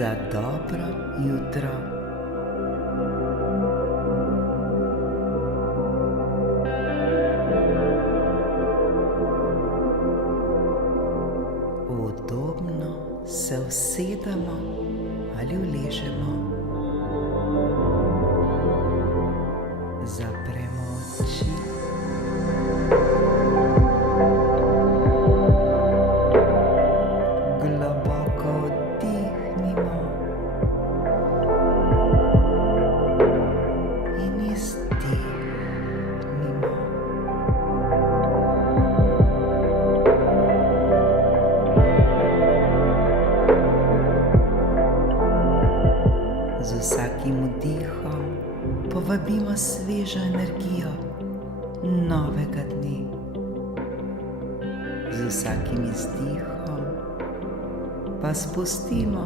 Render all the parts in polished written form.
za dobro jutro. Udobno se usedemo ali uležemo. Zapremo oči. Globoko vdihnimo in izdihnimo. Z vsakim vdihom povabimo svežo energijo novega dne. Z vsakim izdihom pa spustimo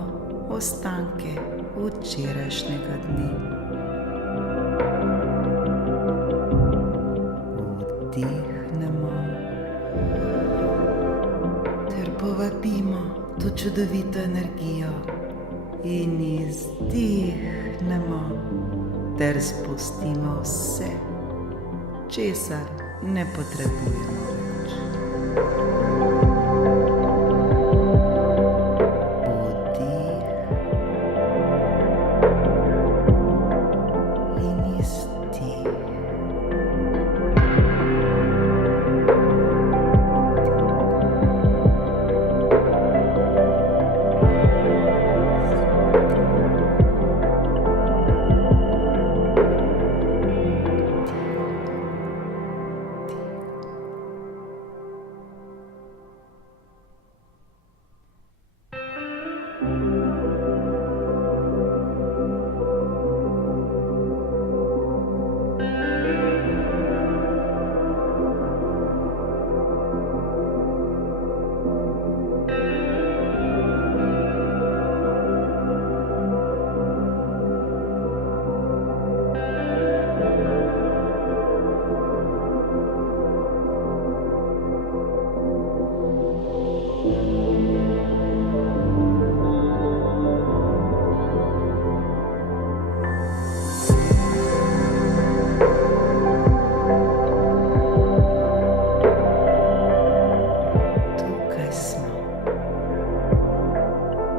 ostanke včerajšnjega dne. Vdihnemo ter povabimo to čudovito energijo in izdihnemo ter spustimo vse, česar ne potrebujemo več. Vdih in izdih.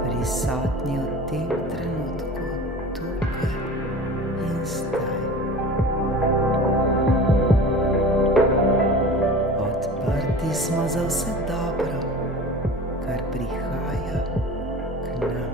Prisotni v tem trenutku, tukaj in zdaj. Odprti smo za vse dobro, kar prihaja k nam.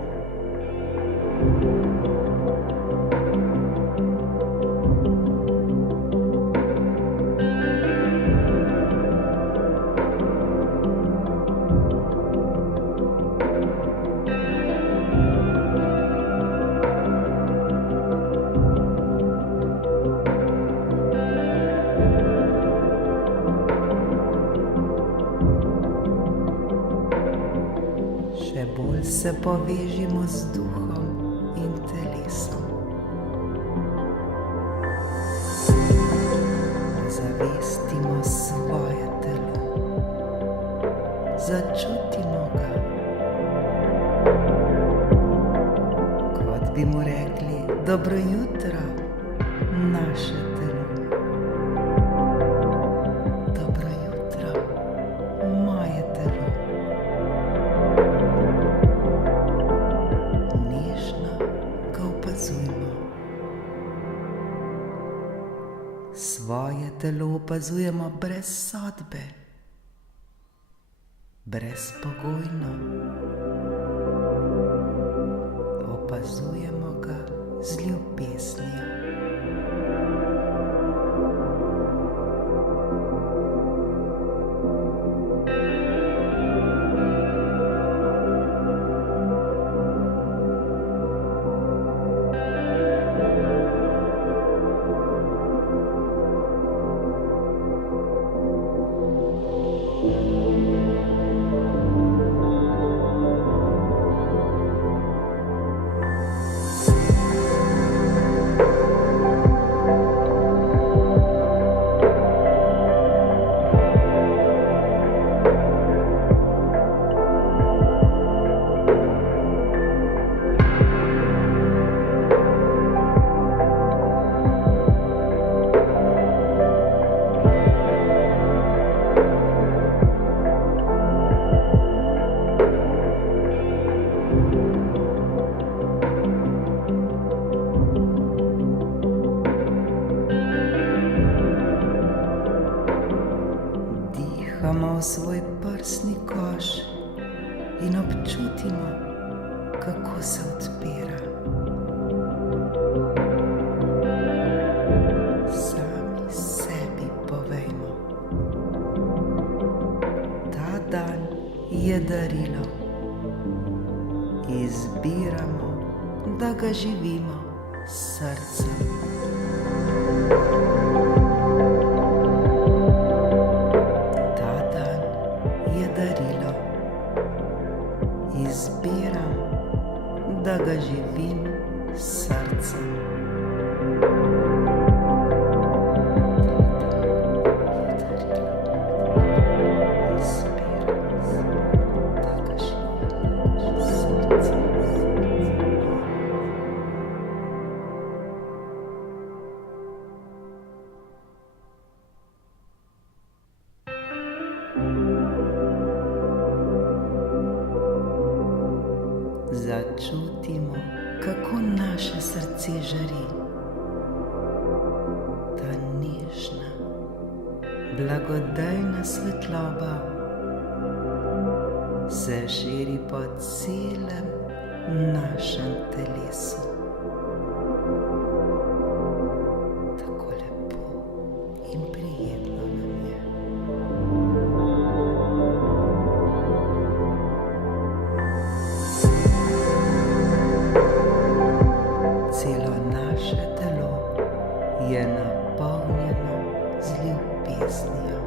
Še bolj se povežimo z duhom in telesom. Zavestimo svoje telo, začutimo ga, kot bi mu rekli dobro jutro, naše telo. Dobro jutro, moje telo. Svoje telo opazujemo brez sodbe, brezpogojno. Opazujemo ga z ljubeznijo. Zapihamo v svoj prsni koš in občutimo, kako se odpira. Sami sebi povejmo: ta dan je darilo. Izbiramo, da ga živimo s srcem. Ta dan je darilo. Izbiram, da ga živim s srcem. Začutimo, kako naše srce žari. Ta nežna, blagodejna svetloba se širi po celem našem telesu. Tako lepo in prijetno nam je. Celo naše telo je napolnjeno z ljubeznijo.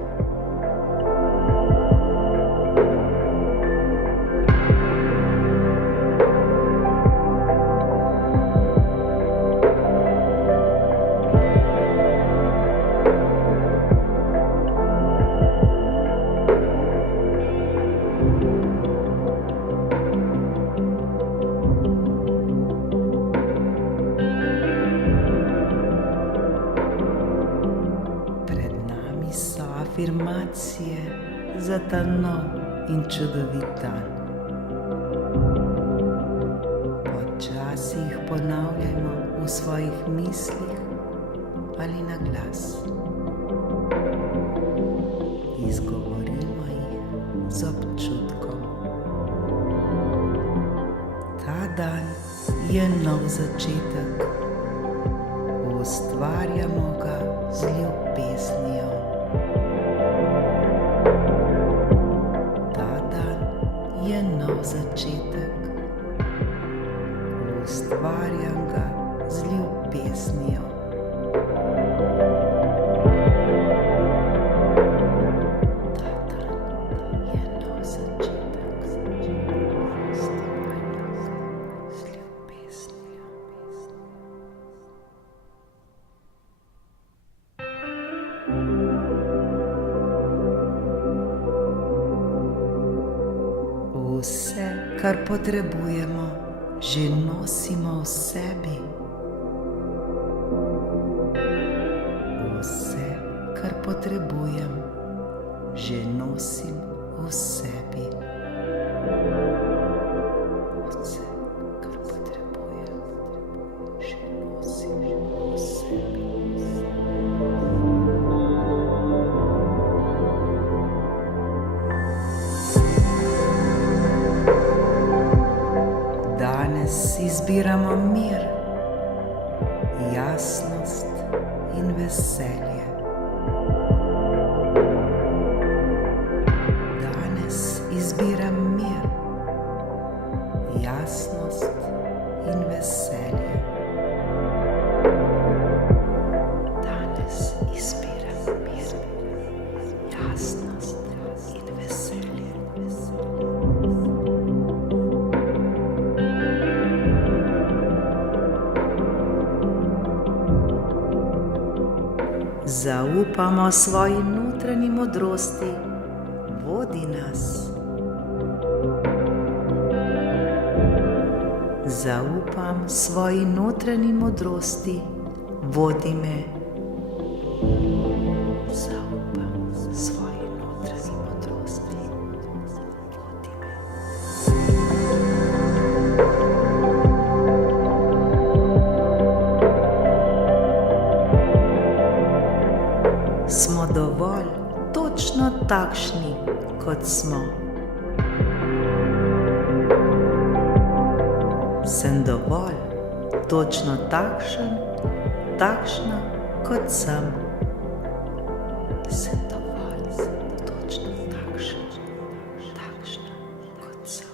Afirmacije za ta nov in čudovit dan. Počasi jih ponavljajmo v svojih mislih ali na glas. Izgovorimo jih z občutkom. Ta dan je nov začetek. Ustvarjamo ga z ljubeznijo. Je nov začetek. Ustvarjam ga z ljubeznijo. Ta dan je nov začetek. Ustvarjam ga z ljubeznijo. Vse, kar potrebujemo, že nosimo v sebi. Vse, kar potrebujem, že nosim v sebi. Vse, kar potrebujem, že nosim v sebi. Danes izbiramo mir, jasnost in veselje. Danes izbiram mir, jasnost in veselje. Danes izbiram mir, jasnost in veselje. Zaupamo svoji notranji modrosti, vodi nas. Zaupam svoji notranji modrosti, vodi me. Zaupam svoji notranji modrosti, vodi me. Smo dovolj, točno točno takšni, kot smo. Sem dovolj, točno takšen, takšna, kot sem. Sem dovolj, točno takšen, takšna, kot sem.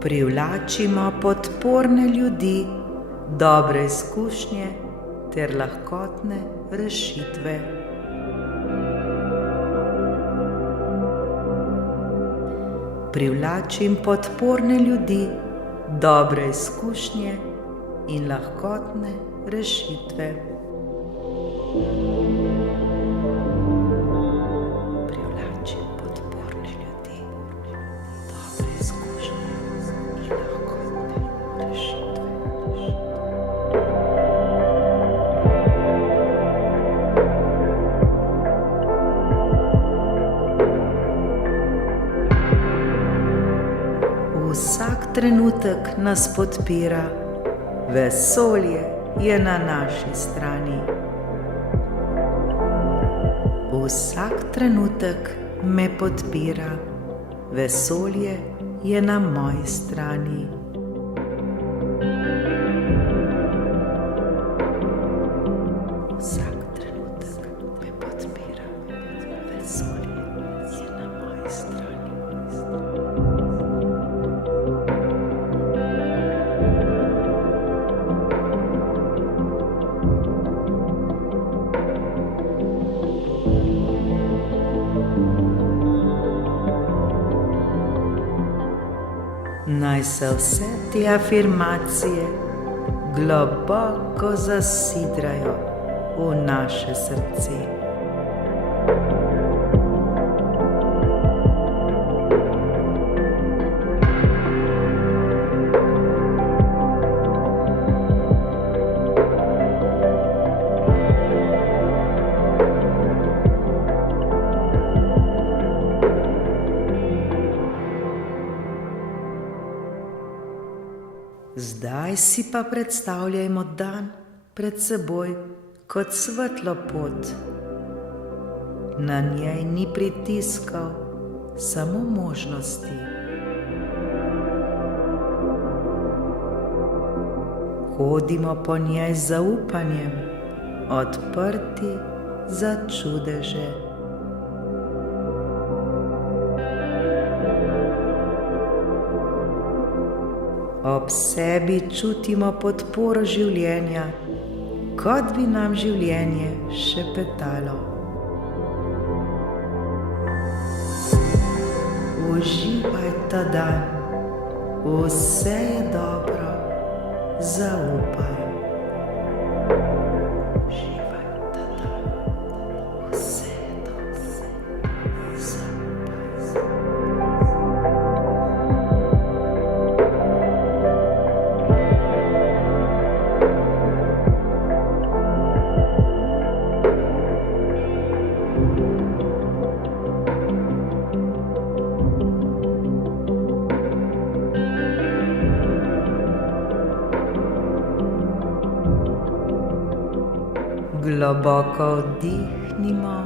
Privlačimo podporne ljudi, dobre izkušnje ter lahkotne rešitve. Privlačim podporne ljudi, dobre izkušnje in lahkotne rešitve. Privlačim podporne ljudi, dobre izkušnje in lahkotne rešitve. Vsak trenutek nas podpira, vesolje je na naši strani. Vsak trenutek me podpira, vesolje je na moji strani. Vsak trenutek me podpira, vesolje je na moji strani. Naj se vse te afirmacije globoko zasidrajo v naše srce. Zdaj si pa predstavljajmo dan pred seboj kot svetlo pot. Na njej ni pritiskov, samo možnosti. Hodimo po njej z zaupanjem, odprti za čudeže. Ob sebi čutimo podporo življenja, kot bi nam življenje šepetalo. Uživaj ta dan, vse je dobro, zaupaj. Uživaj ta dan, vse je dobro, zaupaj. Globoko vdihnimo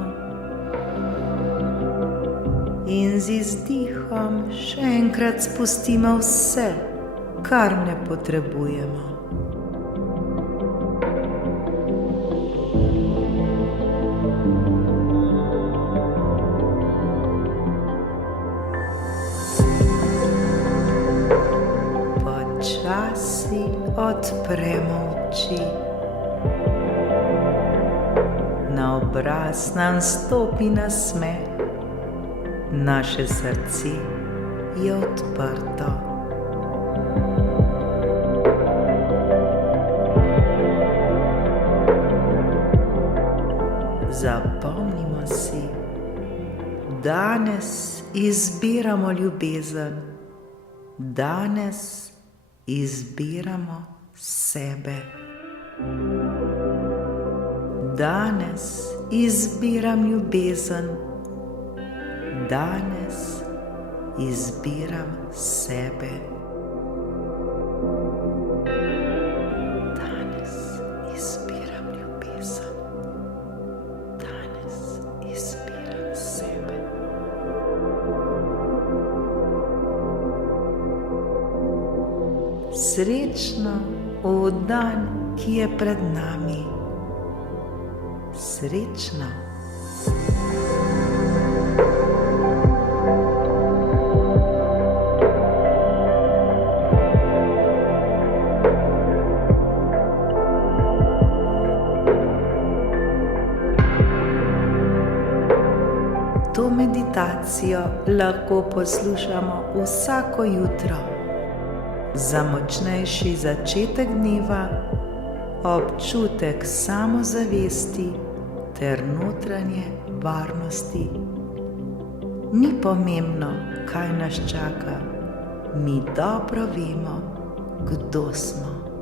in z izdihom še enkrat spustimo vse, kar ne potrebujemo. Počasi odpremo oči. Na obraz nam stopi nasmeh, naše srce je odprto. Zapomnimo si, danes izbiramo ljubezen, danes izbiramo sebe. Danes izbiram ljubezen, danes izbiram sebe. Danes izbiram ljubezen. Danes izbiram sebe. Srečno v dan, ki je pred nami. Srečno. To meditacijo lahko poslušamo vsako jutro. Za močnejši začetek dneva, občutek samozavesti ter notranje varnosti. Ni pomembno, kaj nas čaka, mi dobro vemo, kdo smo.